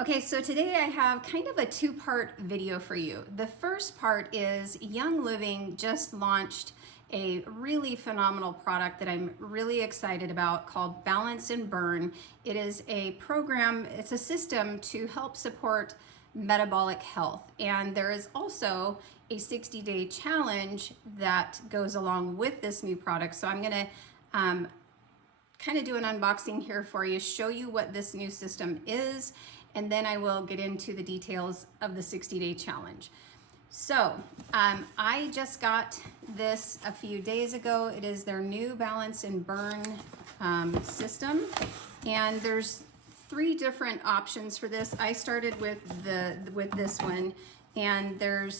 Okay, so today I have kind of a two-part video for you. The first part is Young Living just launched a really phenomenal product that I'm really excited about called Balance and Burn. It is a program, it's a system to help support metabolic health. And there is also a 60-day challenge that goes along with this new product. So I'm gonna kind of do an unboxing here for you, show you what this new system is, and then I will get into the details of the 60-day challenge. So I just got this a few days ago. It is their new Balance and Burn system, and there's three different options for this. I started with this one, and there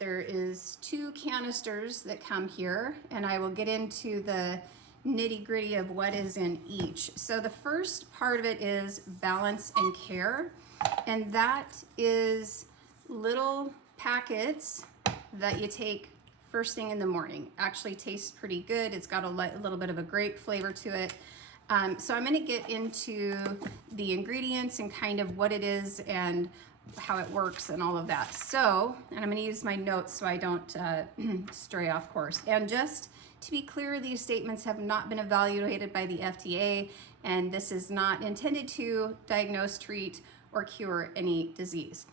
is two canisters that come here, and I will get into the nitty-gritty of what is in each. So the first part of it is Balance and Care, and that is little packets that you take first thing in the morning. Actually tastes pretty good. It's got a little bit of a grape flavor to it. So I'm gonna get into the ingredients and kind of what it is and how it works and all of that. So, and I'm gonna use my notes so I don't stray off course. And just to be clear, these statements have not been evaluated by the FDA, and this is not intended to diagnose, treat, or cure any disease.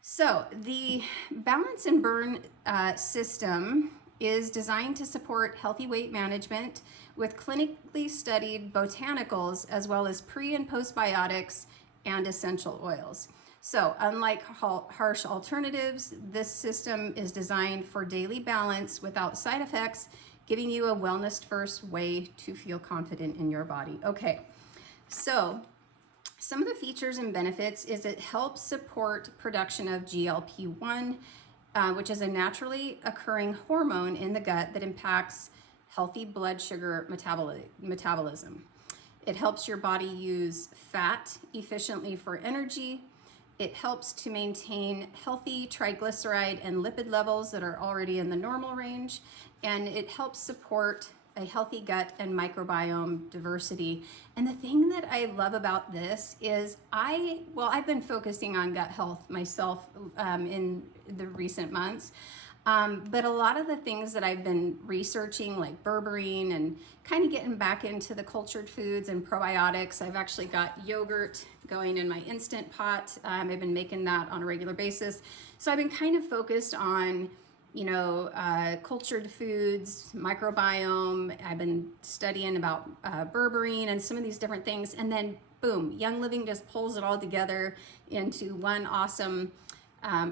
So the Balance and Burn system is designed to support healthy weight management with clinically studied botanicals as well as pre and postbiotics and essential oils. So unlike harsh alternatives, this system is designed for daily balance without side effects, giving you a wellness first way to feel confident in your body. Okay, so some of the features and benefits is it helps support production of GLP-1, which is a naturally occurring hormone in the gut that impacts healthy blood sugar metabolism. It helps your body use fat efficiently for energy. It helps to maintain healthy triglyceride and lipid levels that are already in the normal range, and it helps support a healthy gut and microbiome diversity. And the thing that I love about this is I've been focusing on gut health myself in the recent months. But a lot of the things that I've been researching, like berberine and kind of getting back into the cultured foods and probiotics, I've actually got yogurt going in my Instant Pot. I've been making that on a regular basis. So I've been kind of focused on, cultured foods, microbiome. I've been studying about berberine and some of these different things. And then boom, Young Living just pulls it all together into one awesome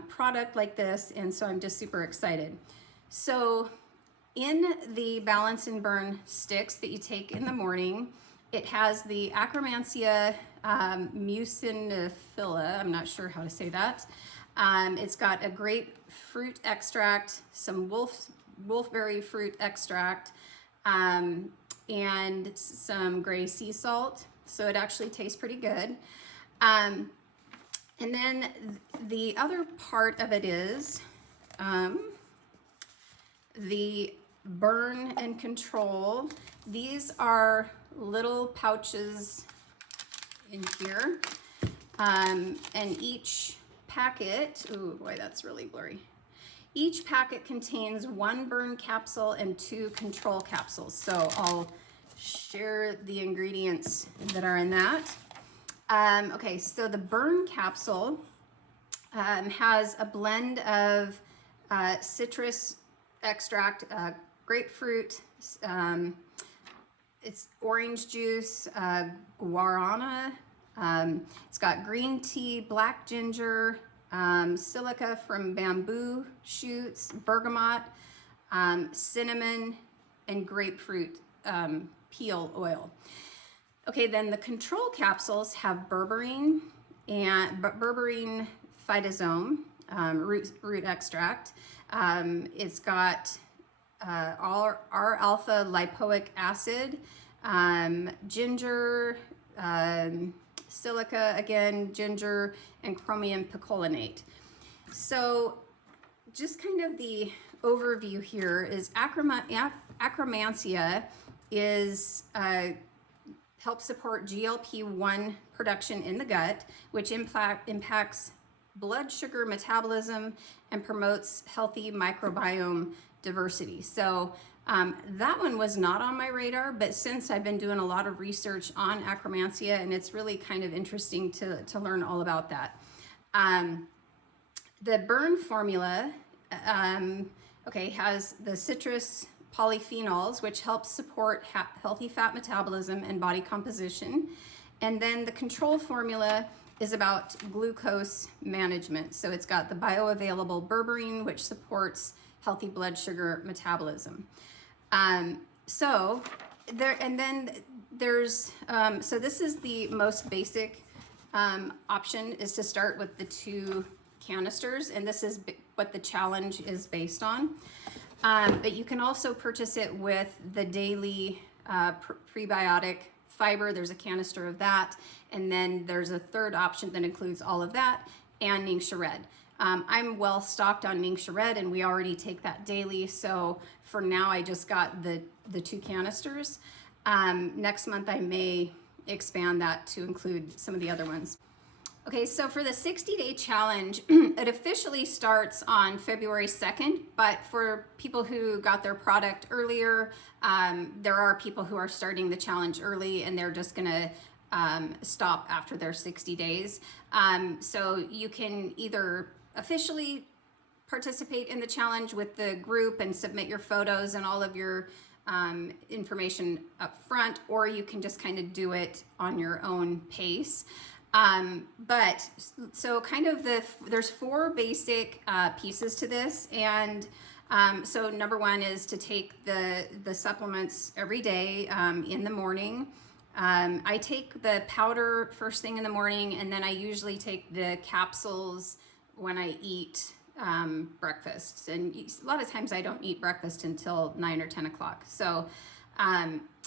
product like this, and so I'm just super excited. So in the Balance and Burn sticks that you take in the morning, it has the Akkermansia muciniphila, I'm not sure how to say that. It's got a grapefruit extract, some wolfberry fruit extract, and some gray sea salt, so it actually tastes pretty good. And then the other part of it is the Burn and Control. These are little pouches in here, and each packet, oh boy, that's really blurry. Each packet contains one burn capsule and two control capsules. So I'll share the ingredients that are in that. Okay, so the burn capsule has a blend of citrus extract, grapefruit, it's orange juice, guarana, it's got green tea, black ginger, silica from bamboo shoots, bergamot, cinnamon, and grapefruit peel oil. Okay, then the control capsules have berberine and berberine phytosome, root extract. It's got R-alpha lipoic acid, ginger, silica, again, ginger, and chromium picolinate. So just kind of the overview here is Akkermansia is help support GLP-1 production in the gut, which impacts blood sugar metabolism and promotes healthy microbiome diversity. So that one was not on my radar, but since I've been doing a lot of research on Akkermansia, and it's really kind of interesting to learn all about that. The burn formula, has the citrus polyphenols, which helps support healthy fat metabolism and body composition. And then the control formula is about glucose management. So it's got the bioavailable berberine, which supports healthy blood sugar metabolism. So this is the most basic option, is to start with the 2 canisters, and this is what the challenge is based on. But you can also purchase it with the daily prebiotic fiber. There's a canister of that, and then there's a third option that includes all of that and Ningxia Red. I'm well stocked on Ningxia Red, and we already take that daily, so for now I just got the 2 canisters. Next month I may expand that to include some of the other ones. Okay, so for the 60-day challenge, it officially starts on February 2nd, but for people who got their product earlier, there are people who are starting the challenge early, and they're just gonna stop after their 60 days. So you can either officially participate in the challenge with the group and submit your photos and all of your information up front, or you can just kind of do it on your own pace. But so kind of there's 4 basic pieces to this, and so number 1 is to take the supplements every day in the morning. I take the powder first thing in the morning, and then I usually take the capsules when I eat breakfast. And a lot of times I don't eat breakfast until 9 or 10 o'clock. So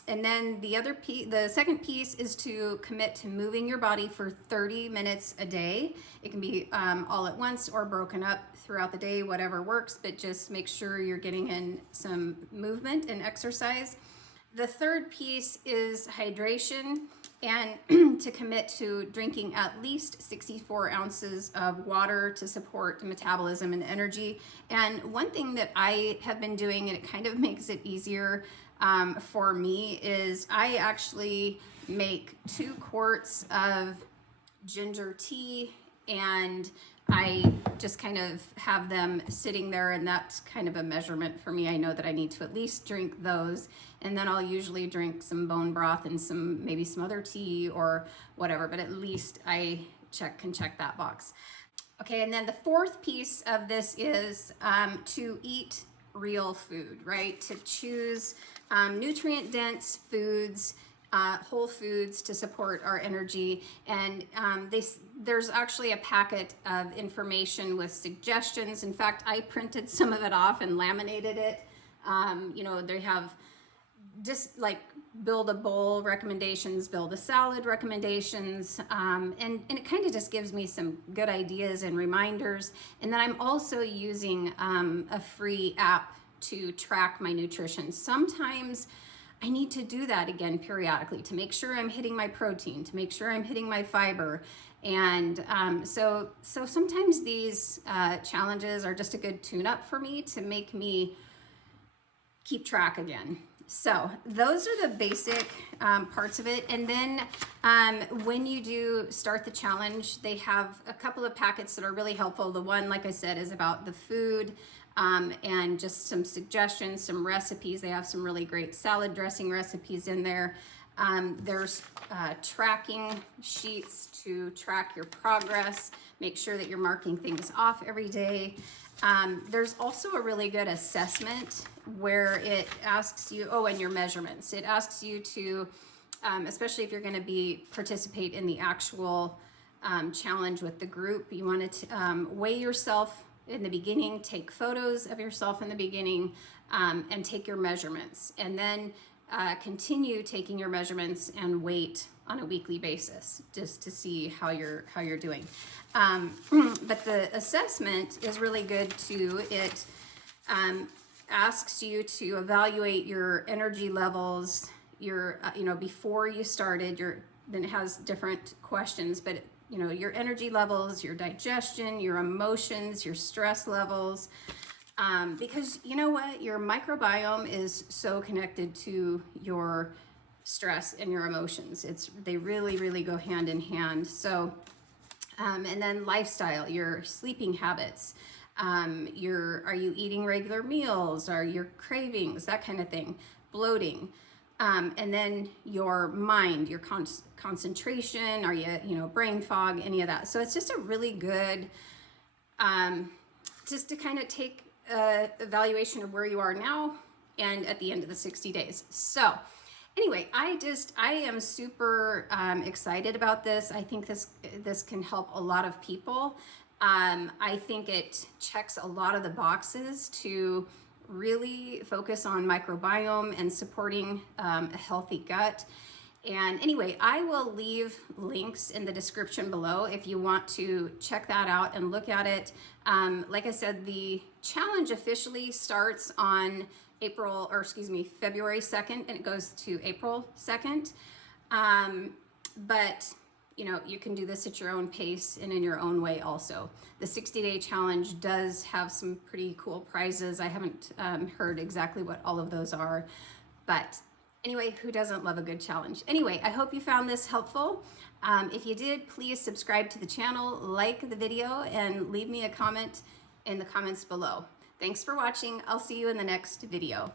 and then the second piece is to commit to moving your body for 30 minutes a day. It can be all at once or broken up throughout the day, whatever works, but just make sure you're getting in some movement and exercise. The third piece is hydration, and to commit to drinking at least 64 ounces of water to support metabolism and energy. And one thing that I have been doing, and it kind of makes it easier for me, is I actually make 2 quarts of ginger tea, and I just kind of have them sitting there, and that's kind of a measurement for me. I know that I need to at least drink those, and then I'll usually drink some bone broth and maybe some other tea or whatever, but at least I can check that box. Okay, and then the 4th piece of this is to eat real food, right? To choose nutrient-dense foods, whole foods to support our energy. And there's actually a packet of information with suggestions. In fact, I printed some of it off and laminated it. They have just like build a bowl recommendations, build a salad recommendations, and it kind of just gives me some good ideas and reminders. And then I'm also using a free app to track my nutrition. Sometimes I need to do that again periodically to make sure I'm hitting my protein, to make sure I'm hitting my fiber. And so sometimes these challenges are just a good tune-up for me to make me keep track again. So those are the basic parts of it. And then when you do start the challenge, they have a couple of packets that are really helpful. The one, like I said, is about the food and just some suggestions, some recipes. They have some really great salad dressing recipes in there. There's tracking sheets to track your progress, make sure that you're marking things off every day. There's also a really good assessment where it asks you, and your measurements. It asks you to, especially if you're going to participate in the actual challenge with the group, you want to weigh yourself in the beginning, take photos of yourself in the beginning, and take your measurements, and then continue taking your measurements and weight on a weekly basis, just to see how you're doing. But the assessment is really good too. It asks you to evaluate your energy levels, your, before you started, then it has different questions, but your energy levels, your digestion, your emotions, your stress levels, because you know what, your microbiome is so connected to your stress and your emotions. They really, really go hand in hand. So, and then lifestyle, your sleeping habits, are you eating regular meals? Are your cravings, that kind of thing, bloating, and then your mind, your concentration, are you, brain fog, any of that. So it's just a really good, just to kind of take a evaluation of where you are now and at the end of the 60 days. So anyway, I am super excited about this. I think this can help a lot of people. I think it checks a lot of the boxes to really focus on microbiome and supporting a healthy gut. And anyway, I will leave links in the description below if you want to check that out and look at it. Like I said, the challenge officially starts on February 2nd, and it goes to April 2nd. But you can do this at your own pace and in your own way also. The 60-day challenge does have some pretty cool prizes. I haven't heard exactly what all of those are, but anyway, who doesn't love a good challenge? Anyway, I hope you found this helpful. If you did, please subscribe to the channel, like the video, and leave me a comment in the comments below. Thanks for watching. I'll see you in the next video.